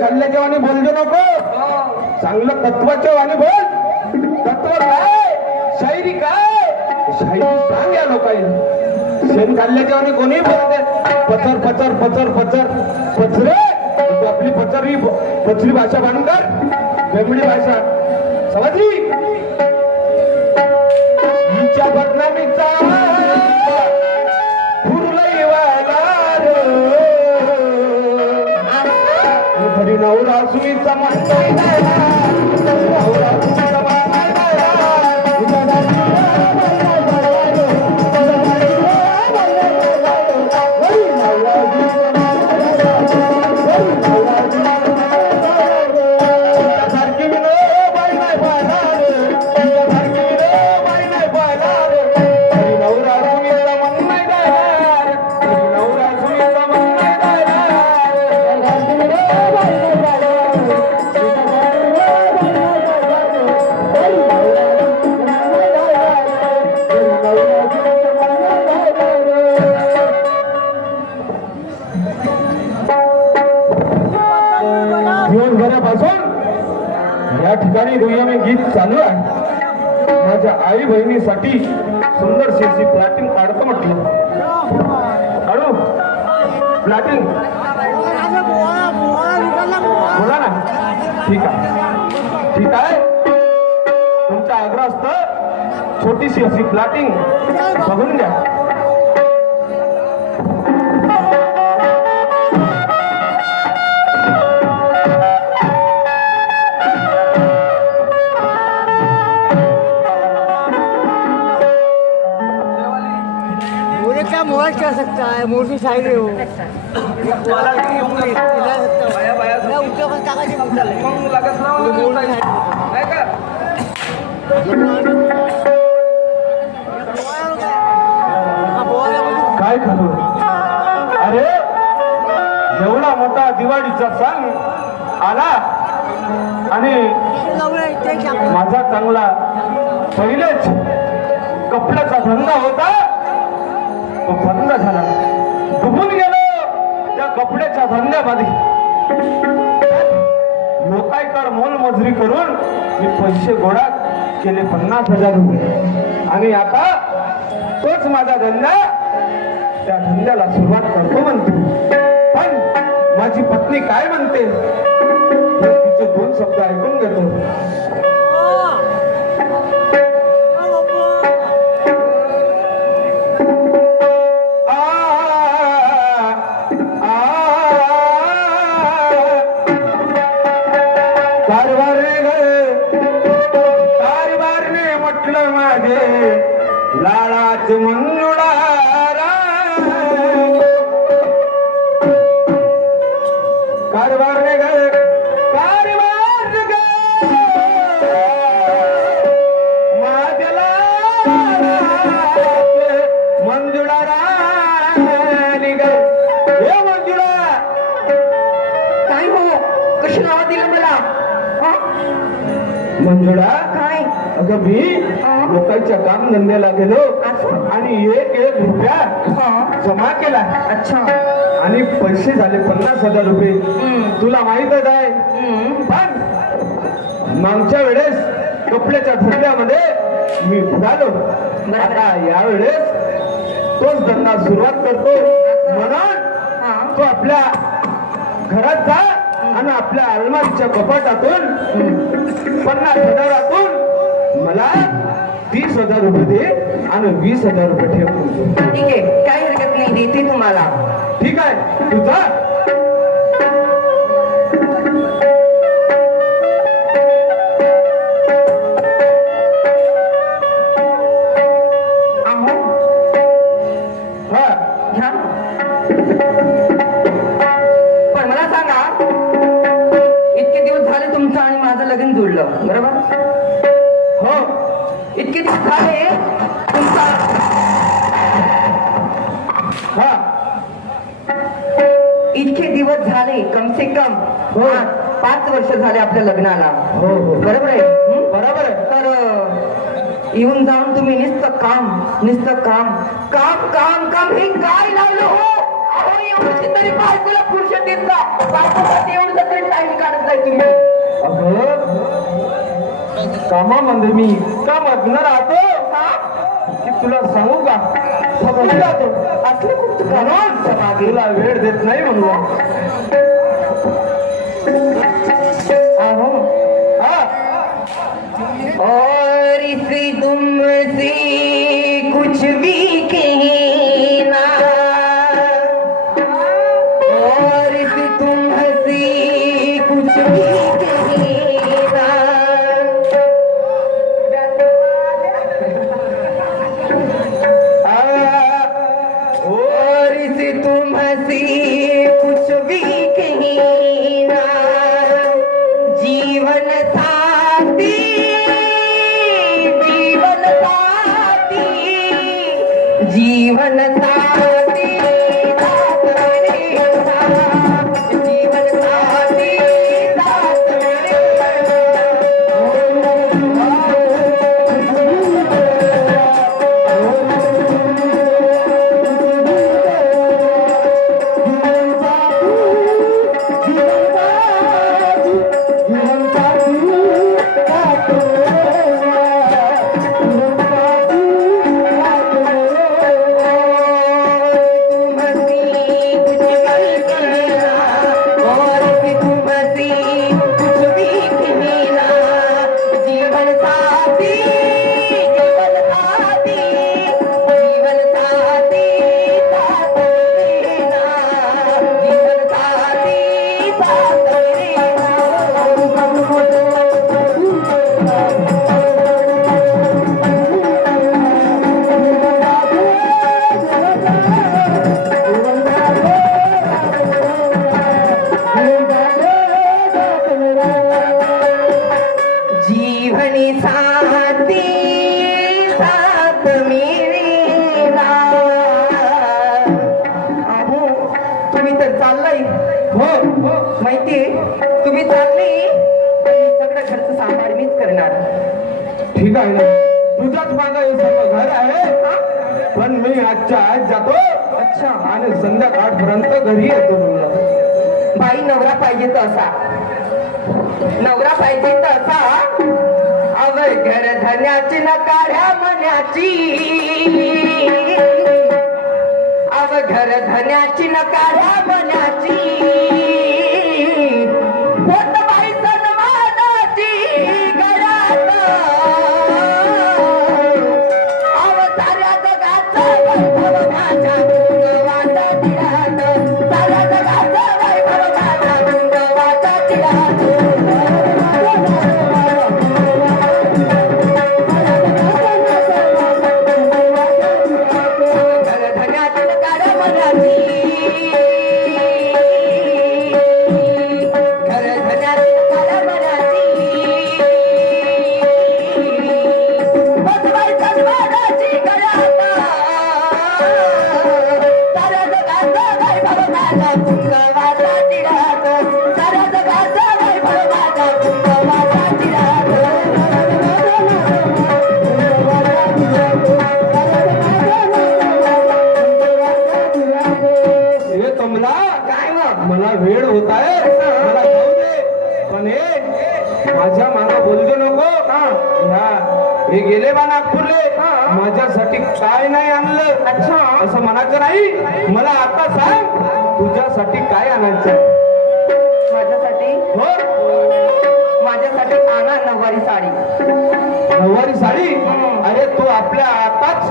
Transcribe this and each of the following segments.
खाल्ल्याच्या वाणी बोलतो नको चांगलं तत्वाच्या वाणी बोल तत्व काय शायरी काय शायरी सांग या लोकांनी शेण खाल्ल्याच्या वाणी कोणी बोलते पचर पचर पचर पचर पचरे. तू आपली पचरी पचरी भाषा बांधून कर बेंबडी भाषा. समजली हिच्या बदनामीचा फुरलंय व्हायला रे. घरी नवरा सुईचा म्हणताय बहिणीसाठी सुंदर शेरशी प्लॅटिंग काढतो म्हटलं. काढू? प्लॅटिंग बोला ना. ठीक आहे. ठीक आहे. तुमचा आग्रह असतं छोटीशी अशी प्लॅटिंग बघून घ्या. मोबाइल कर सकता है मोटी साइड है. या उच्चावर टाकायची मुद्दा काय करू अरे एवढा मोठा दिवाळीचा सण आला आणि. माझा चांगला पहिलेच कपड्याचा धंदा होता तो बंद झाला. दुबून गेलो त्या कपड्याच्या धंद्यामध्ये. लोकांकडे मोलमजुरी करून मी पैसे गोळा केले पन्नास हजार रुपये. आणि आता तोच माझा धंदा त्या धंद्याला सुरुवात करतो म्हणतो. पण माझी पत्नी काय म्हणते? तिचे दोन शब्द ऐकून घेतो. म्हटलं माझे लाळाच ग कारभार ग माझ्या लाळाच मंजुळारा ग हे मंजुळा काय हो कशी नाव दिलं मला? मंजुळा अगं मी लोकांच्या काम धंद्याला गेलो? आणि एक एक रुपया जमा केला. अच्छा. आणि पैसे झाले पन्नास हजार रुपये. तुला माहितच आहे. पण मागच्या वेळेस कपड्याच्या धंद्यामध्ये मी बुडालो आता यावेळेस तोच धंदा सुरुवात करतो. म्हणून. तो आपल्या घरात जा आणि आपल्या अलमारीच्या कपाटातून पन्नास हजारातून मला तीस हजार रुपये दे आणि वीस हजार रुपये ठेव. ठीक आहे. काही हरकत नाही. देते तुम्हाला. ठीक आहे. तू टिकम हो. पाच वर्ष झाले आपल्या लग्नाला. हो हो. बरोबर आहे? बरोबर आहे. तर येऊन जाऊन तुम्ही नुसतं काम नुसतं काम. काम काम काम हे काय लावलं हो? अहो एवढी तरी बायकोला पुरुष देत का बायकोसाठी एवढं तरी टाइम काढत नाही तुम्ही. अगं कामामध्ये मी इतका मग्न राहतो? की तुला सांगू का? असलं तुला वेळ देत नाही हा और इसी तुमसे कुछ भी कहें ठीक आहे तुझ्याच मागं हे सर्व घर आहे. पण मी आजच्या आज जातो. अच्छा. आणि संध्याकाळपर्यंत घरी येतो बाई नवरा पाहिजे तर असा. नवरा पाहिजे तर असा. अव घर धन्याची न काढ्या मन्याची अव घर धन्याची न काढ्या मन्याची तुझ्यासाठी काय आणायचं? माझ्यासाठी? हो माझ्यासाठी आणा नऊवारी साडी. नऊवारी साडी? अरे तू आपल्या आताच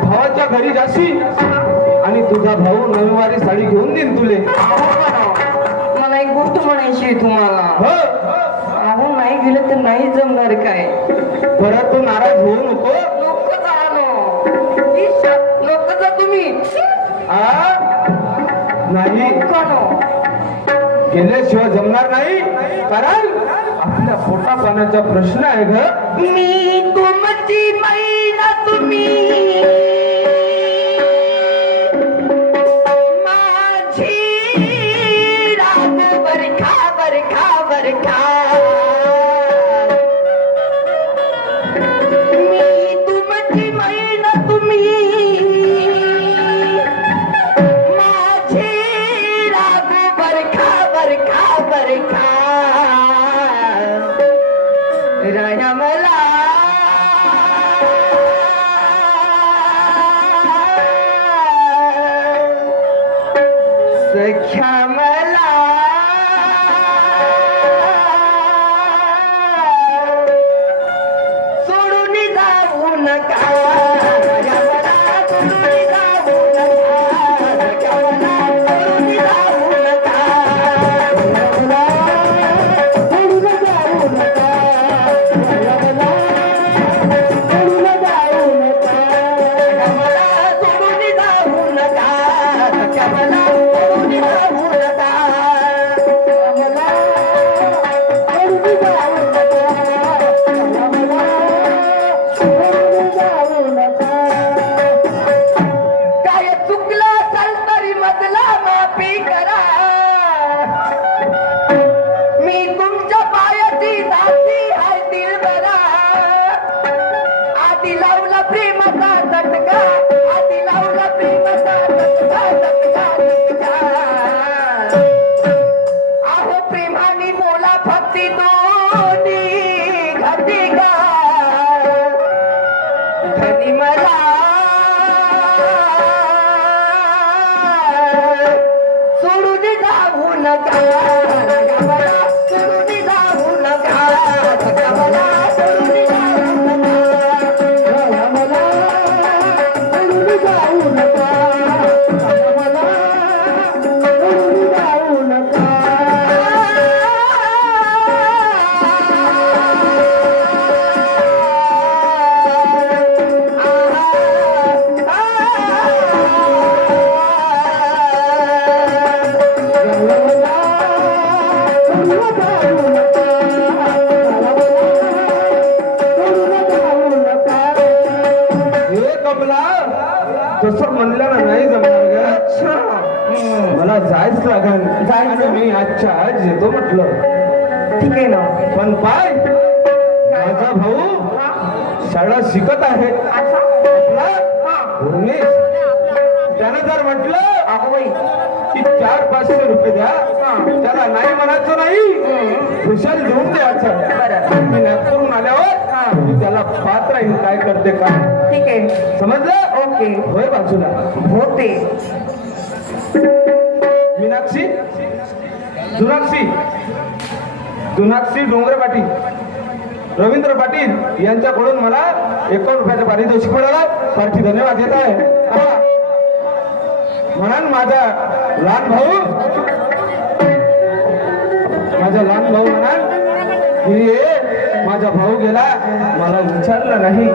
भावाच्या घरी जाशी आणि तुझा भाऊ नऊवारी साडी घेऊन देईन तुले. मला एक गोष्ट म्हणायची तुम्हाला. हो अहो नाही गेलं तर नाही जमणार काय? परत तू नाराज होऊ नको. नाही. केल्याशिवाय गेल्याशिवाय जमणार नाही. कारण आपल्या पोटा पाण्याचा प्रश्न आहे ग. मी Naik. भाऊ शाळा शिकत आहे. त्यानं जर म्हटलं की चार पाचशे रुपये द्या. त्याला नाही म्हणायचं नाही. खुशाल देऊन द्यायचं. बरं. मी नागपूरहून आल्यावर त्याला पाहत राहील काय करते काय? ठीक आहे. समजलं? ओके. होय बाजूला. होते. मीनाक्षी? दुनाक्षी? दुनाक्षी डोंगरे पाटील रवींद्र पाटील यांच्याकडून मला एकावन्न रुपयाचं पारितोषिक मिळालं. फारशी धन्यवाद देत आहे. म्हणून माझा लहान भाऊ. माझा लहान भाऊ म्हणाल माझा भाऊ गेला. मला विचारलं नाही.